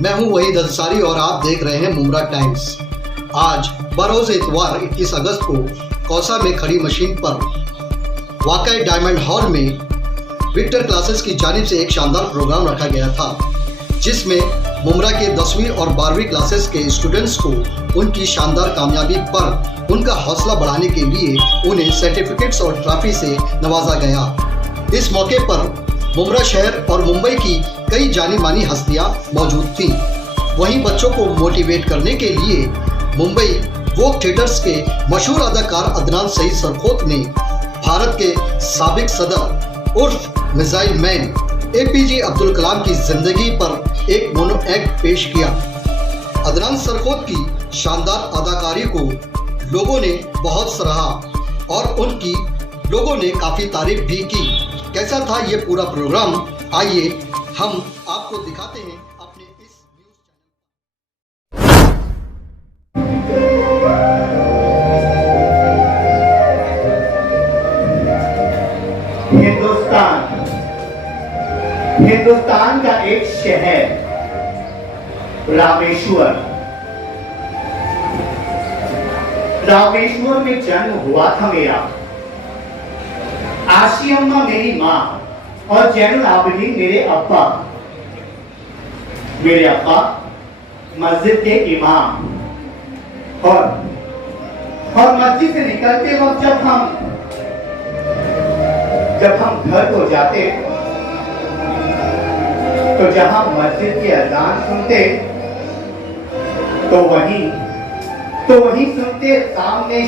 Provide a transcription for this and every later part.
मैं हूं वहीद अंसारी और आप देख रहे हैं मुमरा टाइम्स। आज बरोज़ इतवार 21 अगस्त को कौसा में खड़ी मशीन पर वाकई डायमंड हॉल में विक्टर क्लासेस की जानिब से एक शानदार प्रोग्राम रखा गया था, जिसमें मुमरा के 10वीं और 12वीं क्लासेस के स्टूडेंट्स को उनकी शानदार कामयाबी पर उनका हौसला बढ़ाने के लिए उन्हें सर्टिफिकेट्स और ट्रॉफी से नवाजा गया। इस मौके पर मुमरा शहर और मुंबई की कई जानी मानी हस्तियां मौजूद थीं। वहीं बच्चों को मोटिवेट करने के लिए मुंबई वोक थिएटर्स के मशहूर अदाकार अदनान सईद सरखोत ने भारत के साबिक सदर उर्फ missile man APJ Abdul Kalam की जिंदगी पर एक मोनो एक्ट पेश किया। अदनान सरखोत की शानदार अदाकारी को लोगों ने बहुत सराहा और उनकी लोगों ने काफ़ी तारीफ भी की। कैसा था ये पूरा प्रोग्राम, आइए हम आपको दिखाते हैं अपने इस न्यूज़ चैनल। हिंदुस्तान का एक शहर रामेश्वर में जन्म हुआ था मेरा। आशी अम्मा मेरी माँ और जैनुल आबिदीन मेरे अब्बा। मेरे अब्बा मस्जिद के इमाम और मस्जिद से निकलते वक्त जब हम घर को जाते तो जहां मस्जिद की अजान सुनते तो वहीं सुनते सामने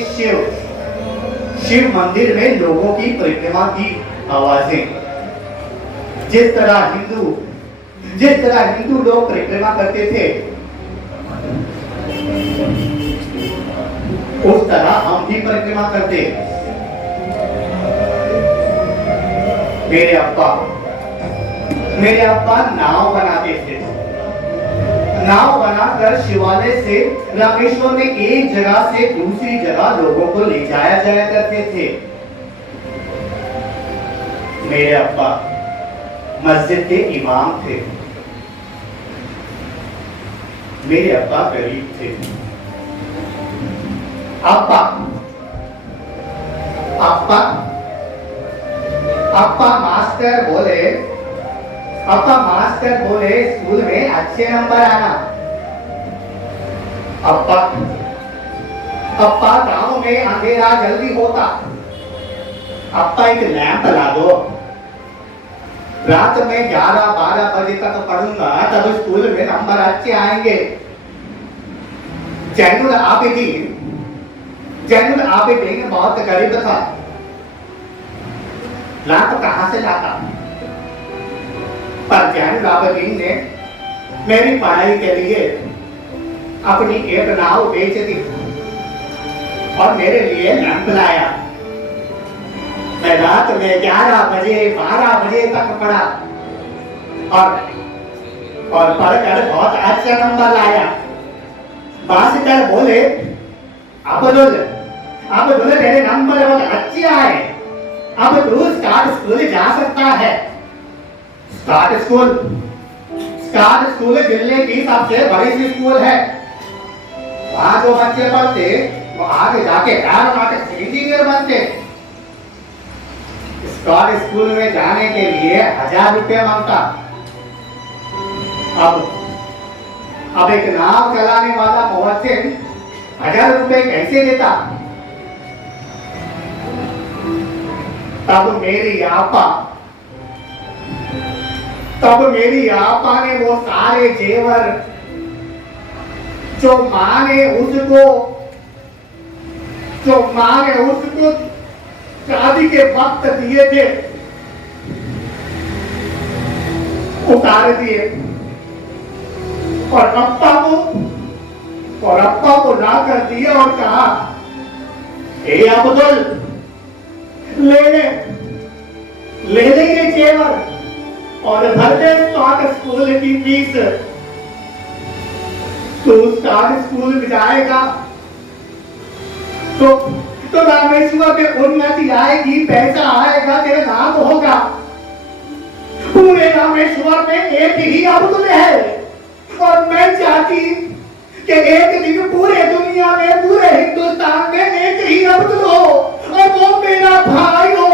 शिव मंदिर में लोगों की परिक्रमा की आवाजें। जिस तरह हिंदू लोग परिक्रमा करते थे, उस तरह हम भी परिक्रमा करते। मेरे अब्बा नाव बनाते थे। नाव बनाकर शिवालय से रामेश्वर में एक जगह से दूसरी जगह लोगों को ले जाया करते थे। मेरे अब्बा मस्जिद के इमाम थे। मेरे अब्बा गरीब थे। अब्बा मास्टर बोले स्कूल में अच्छे नंबर आना। अब्बा गांव में अंधेरा जल्दी होता। अब्बा एक लैंप ला दो। रात में 11-12 बजे तक पढ़ूंगा, तब स्कूल में नंबर अच्छे आएंगे। जैनुल आबिदीन बहुत गरीब था। लैंप कहां से लाता? पर जैनुल आबिदीन ने मेरी पढ़ाई के लिए अपनी एक नाव बेच दी और मेरे लिए लैंप लाया। मैं रात में 11-12 बजे तक पढ़ा और पढ़कर बहुत अच्छा नंबर लाया। मास्टर बोले, अब्दुल तेरे नंबर बहुत अच्छे आए, अब तू स्टार्ट स्कूल जा सकता है। स्टार्ट स्कूल दिल्ली की सबसे बड़ी सी स्कूल है। वहां जो बच्चे पढ़ते वो आगे जाके एरोनॉटिक्स इंजीनियर बनते। स्टार्ट स्कूल में जाने के लिए 1000 रुपये मांगता। अब एक नाव चलाने वाला मुअज्जिन 1000 रुपये कैसे देता? तब मेरी आपा ने वो सारे जेवर जो माँ ने उसको शादी के वक्त दिए थे उतार दिए और अब्बा को ला कर दिया और कहा, ए अब्दुल ले ये जेवर और भर दे स्टार्ट स्कूल की फीस। तो स्टार्ट स्कूल में जाएगा तो रामेश्वर में उन्नति आएगी, पैसा आएगा, तेरा नाम होगा। पूरे रामेश्वर में एक ही अब्दुल है और मैं चाहती कि एक दिन पूरे दुनिया में, पूरे हिंदुस्तान में एक ही अब्दुल हो और वो मेरा भाई हो।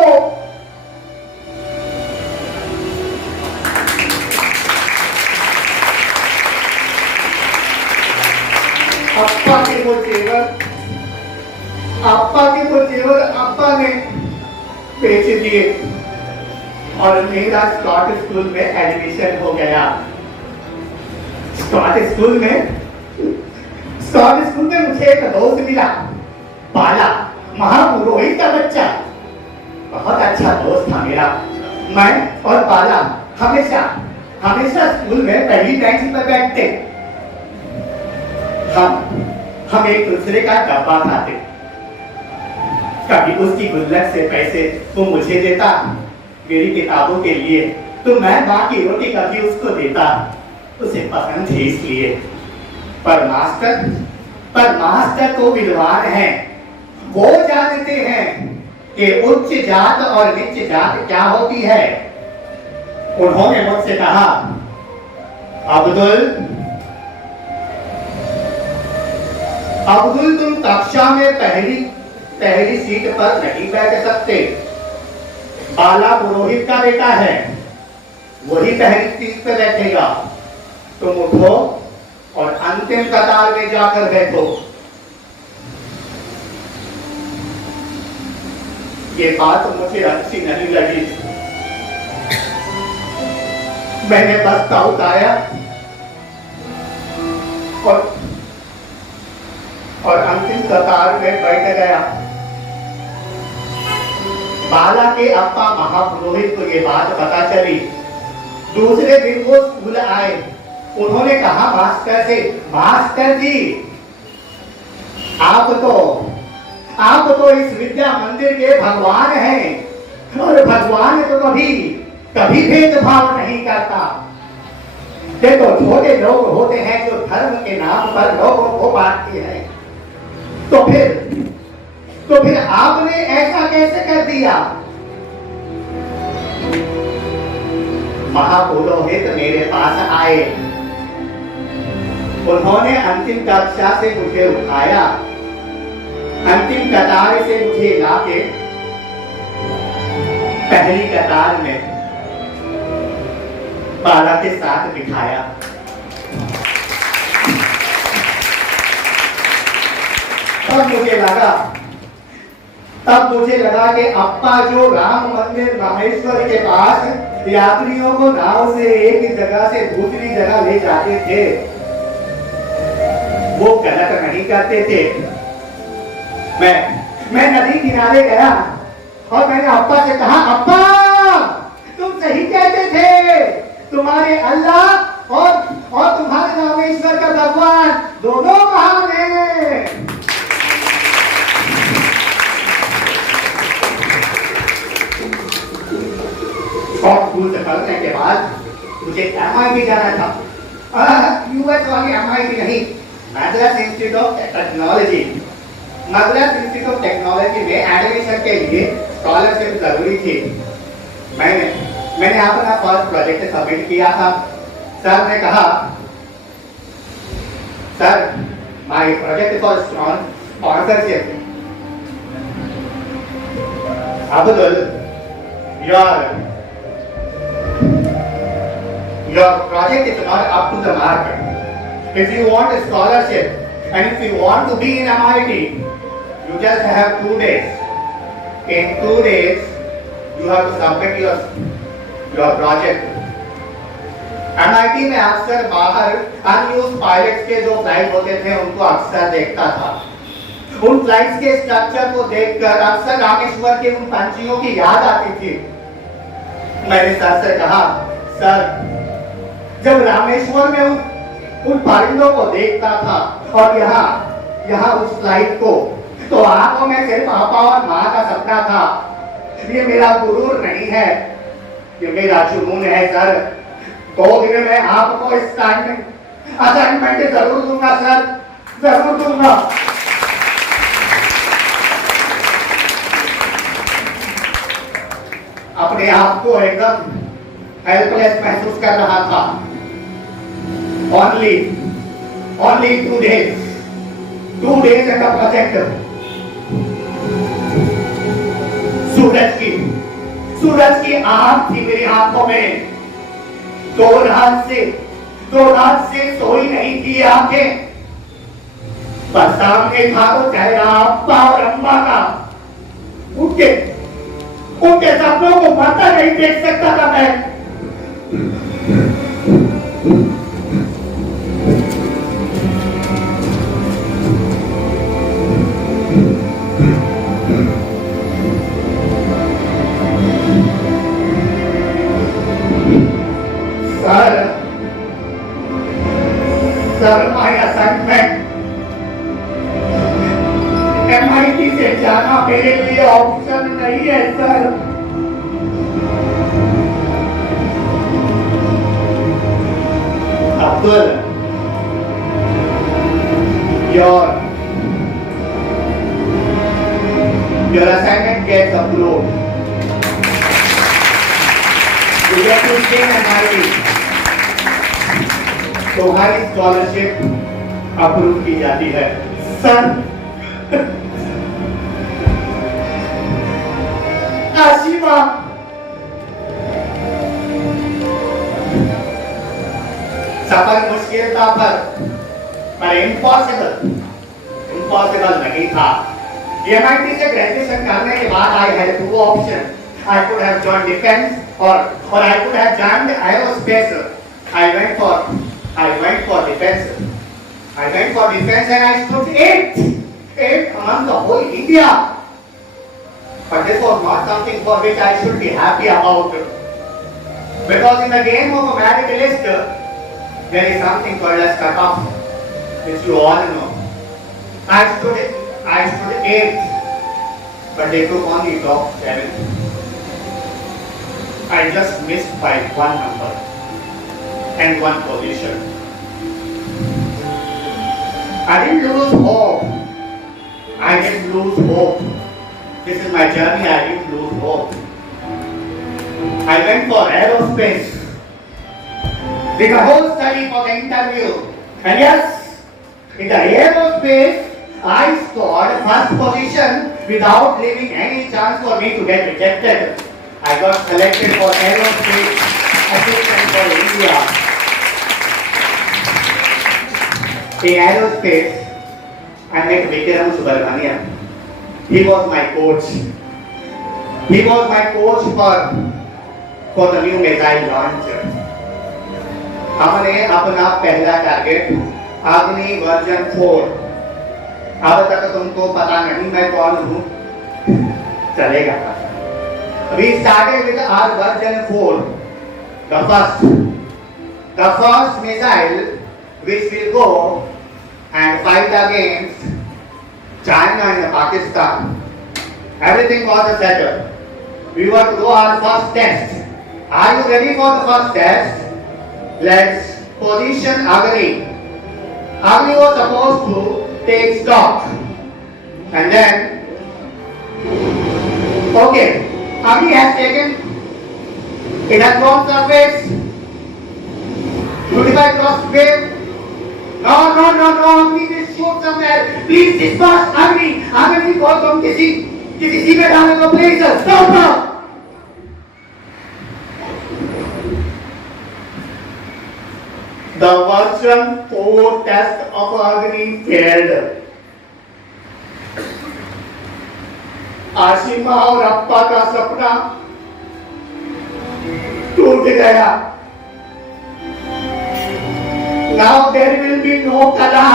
अप्पा के वो जेवर अप्पा ने बेच दिए और मेरा स्कॉट स्कूल में एडमिशन हो गया। स्कॉट स्कूल में मुझे एक दोस्त मिला, बाला, महापुरोहित का बच्चा। बहुत अच्छा दोस्त था मेरा। मैं और बाला हमेशा स्कूल में पहली बेंच पर बैठते। हम एक दूसरे का डब्बा खाते। कभी उसकी गुल्लक से पैसे वो मुझे देता मेरी किताबों के लिए, तो मैं माँ की रोटी कभी उसको देता, उसे पसंद थी इसलिए। पर मास्टर तो विद्वान हैं, वो जानते हैं कि उच्च जात और नीच जात क्या होती है। उन्होंने मुझसे कहा, अब्दुल तुम कक्षा में पहली सीट पर नहीं बैठ सकते। बाला पुरोहित का बेटा है, वही पहली सीट पर बैठेगा। तुम उठो और अंतिम कतार में जाकर बैठो। ये बात मुझे अच्छी नहीं लगी। मैंने बस्ता उठाया और अंतिम कतार में बैठ गया। बाला के अप्पा महापुरोहित को ये बात पता चली। दूसरे दिन वो स्कूल आए। उन्होंने कहा मास्टर से, मास्टर जी आप तो इस विद्या मंदिर के भगवान हैं और भगवान तो कभी भेदभाव नहीं करता। देखो छोटे लोग होते हैं जो धर्म के नाम पर लोगों को बांटते हैं, तो फिर आपने ऐसा कैसे कर दिया? महापुरोहित मेरे पास आए। उन्होंने अंतिम कक्षा से मुझे उठाया, अंतिम कतार से मुझे लाके पहली कतार में बाला के साथ बिठाया। तब मुझे लगा कि अप्पा जो राम मंदिर रामेश्वर के पास यात्रियों को नाव से एक जगह से दूसरी जगह ले जाते थे, वो गलत नहीं करते थे। मैं नदी किनारे गया और मैंने अप्पा से कहा, अप्पा तुम सही कहते थे, तुम्हारे अल्लाह और तुम्हारे रामेश्वर का भगवान दोनों महान हैं। स्कूल से पढ़ने के बाद मुझे MIT जाना था। यूएस वाली MIT नहीं, Madras institute of technology. Madras institute of technology में एडमिशन के लिए स्कॉलरशिप जरूरी थी। मैंने अपना फर्स्ट प्रोजेक्ट सबमिट किया था। सर ने कहा, sir my project for sponsorship. Abdul, your project is not up to the mark. If you want a scholarship and if you want to be in MIT, you just have 2 days. In 2 days, you have to submit your project. MIT में अक्सर बाहर unused pilots के जो flight होते थे उनको अक्सर देखता था। उन फ्लाइट्स के स्ट्रक्चर को देखकर अक्सर रामेश्वर के उन पंछियों की याद आती थी। मैंने सर से कहा, सर जब रामेश्वर में उन परिंदों को देखता था और यहाँ उस फ्लाइट को, तो आंखों में सिर्फ पापा और माँ का सपना था। ये मेरा गुरूर नहीं है, ये मेरा जुनून है सर। 2 दिन में आपको असाइनमेंट जरूर दूंगा सर, जरूर दूंगा। अपने आप को एकदम हेल्पलेस महसूस कर रहा था। Only 2 days. 2 days at the project. सूरज की आंख थी मेरी आंखों में। 2 रात से सोई नहीं थी आंखें। पर सामने था वो चेहरा अब्बा और अम्मा का। उनके सपनों को मरता नहीं देख सकता था मैं। सर माय असाइनमेंट MIT से जाना मेरे लिए ऑप्शन नहीं है sir. Abdul, your assignment gets approved. You get to stay in MIT. तुम्हारी स्कॉलरशिप अप्रूव की जाती है सर। आशिमा, सफर मुश्किल था पर इम्पॉसिबल नहीं था। MIT से ग्रेजुएशन करने के बाद I had 2 option. I could have joined defense or I could have joined aerospace. I went for defense. And I stood 8th among the whole India. But this was not something for which I should be happy about. Because in the game of a medalist, there is something called as cutoff, which you all know. I stood 8th, but they took only top 7. I just missed by 1 number and 1 position. I didn't lose hope. This is my journey. I didn't lose hope. I went for aerospace. Did a whole study for the interview. And yes, in the aerospace, I scored first position without leaving any chance for me to get rejected. I got selected for aerospace assistant for India. In aerospace, I met Vikram Subramanian. He was my coach. He was my coach for the new missile launch. हमने अपना पहला target अग्नि version 4। अब तक तुमको पता नहीं मैं कौन हूँ, चलेगा। We started with our version 4, the first missile which will go and fight against China and Pakistan. Everything was a setup. We were to do our first test. Are you ready for the first test? Let's position Agni. Agni was supposed to take stock. And then, okay, Agni has taken, it has gone surface, 25 cross wave. No, Agni will shoot somewhere. Please disperse, Agni को तुम किसी सी में डालो तो please stop. The version 4 test of Agni failed. Ashima और अप्पा का सपना टूट गया. Now there will be no कला.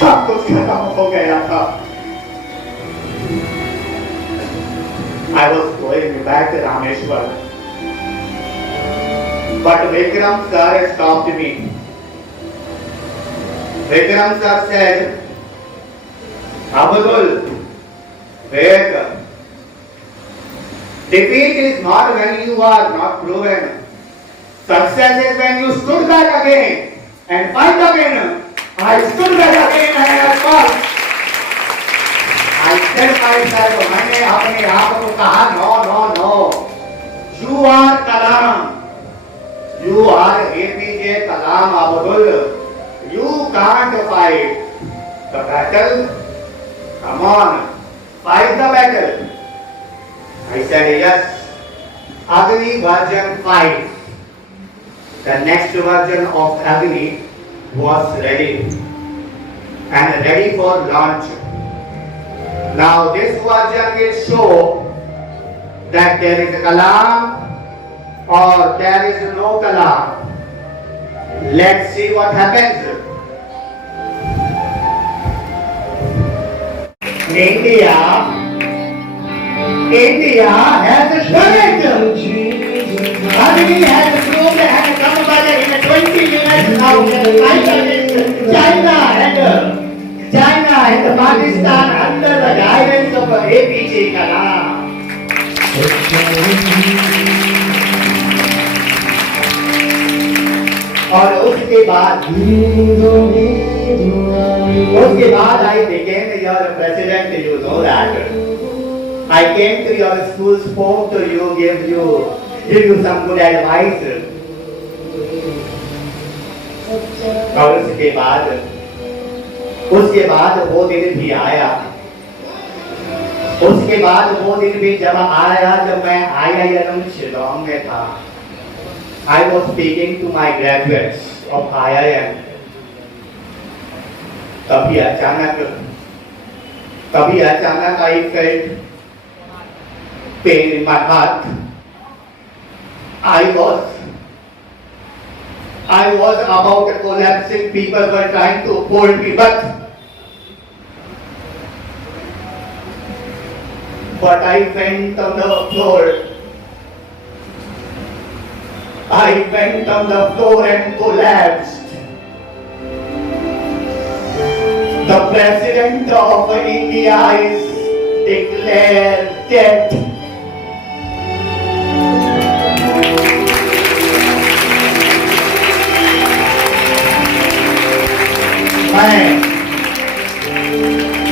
सब कुछ खत्म हो गया था. I was going back to Rameshwar, but Vikram sir stopped me. Vikram sir said, Abdul, wait. Defeat is not when you are not proven. Success is when you stood back again and fight again. I stood back again and I fought. I said myself, मैंने अपने आप को कहा, no. You are Kalam. Kalam Abdul, you can't fight the battle. Come on, fight the battle. I said, yes. Agni version 5. The next version of Agni was ready and ready for launch. Now this version will show that there is a Kalam or there is no Kalam. Let's see what happens. India has done it. Agni has proved and come back in 20 minutes now. China and Pakistan under the guidance of APJ Kalam. और उसके बाद I became your president, you know that. I came to your school, spoke to you, give you some good advice. और उसके बाद वो दिन भी आया. उसके बाद वो दिन भी जब आया जब मैं IIM शिलोंग में था. I was speaking to my graduates of IIM. तभी अचानक I felt pain in my heart. I was about collapsing. People were trying to hold me, but I went on the floor. I went on the floor and collapsed. The President of India is declared dead.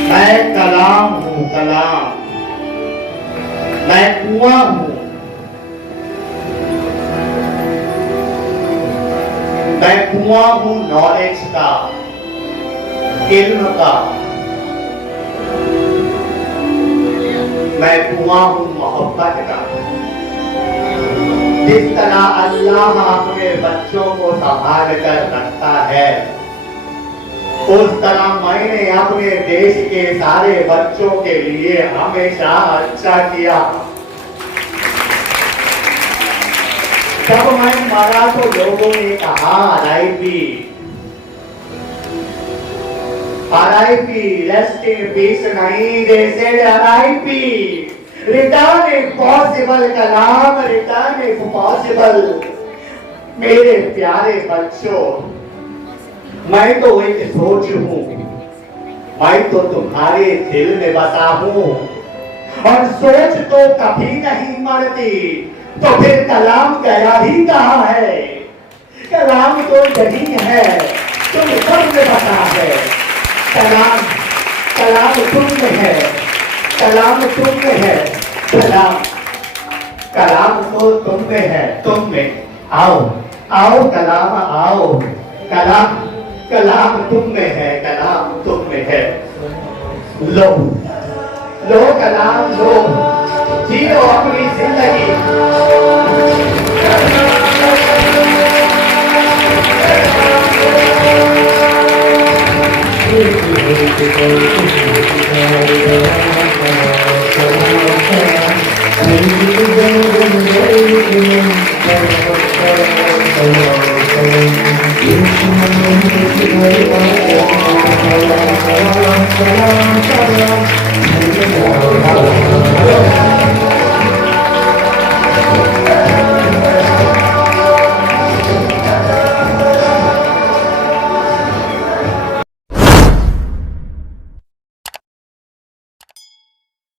मैं कलाम हूँ, कलाम. मैं कुआं हूँ. मैं कुआं हूँ knowledge का, इल्म का. मैं कुआं हूँ मोहब्बत का. जिस तरह अल्लाह अपने बच्चों को संभाल कर रखता है, उस तरह मैंने अपने देश के सारे बच्चों के लिए हमेशा अच्छा किया. जब मैं मरा तो लोगों ने कहा RIP, rest in peace. नहीं, they said RIP, return if possible. Kalam, return if possible. मेरे प्यारे बच्चों, मैं तो एक सोच हूँ. मैं तो तुम्हारे दिल में बसा हूँ. और सोच तो कभी नहीं मरती. तो फिर कलाम गया ही कहाँ है? कलाम तो यही है, तुम सब में बसा है. कलाम तुम में है. कलाम तुम में है. कलाम तो तुम में है. तुम में आओ, कलाम आओ. कलाम तुम में है. कलाम तुम में है. लो कलाम लो. जियो अपनी जिंदगी.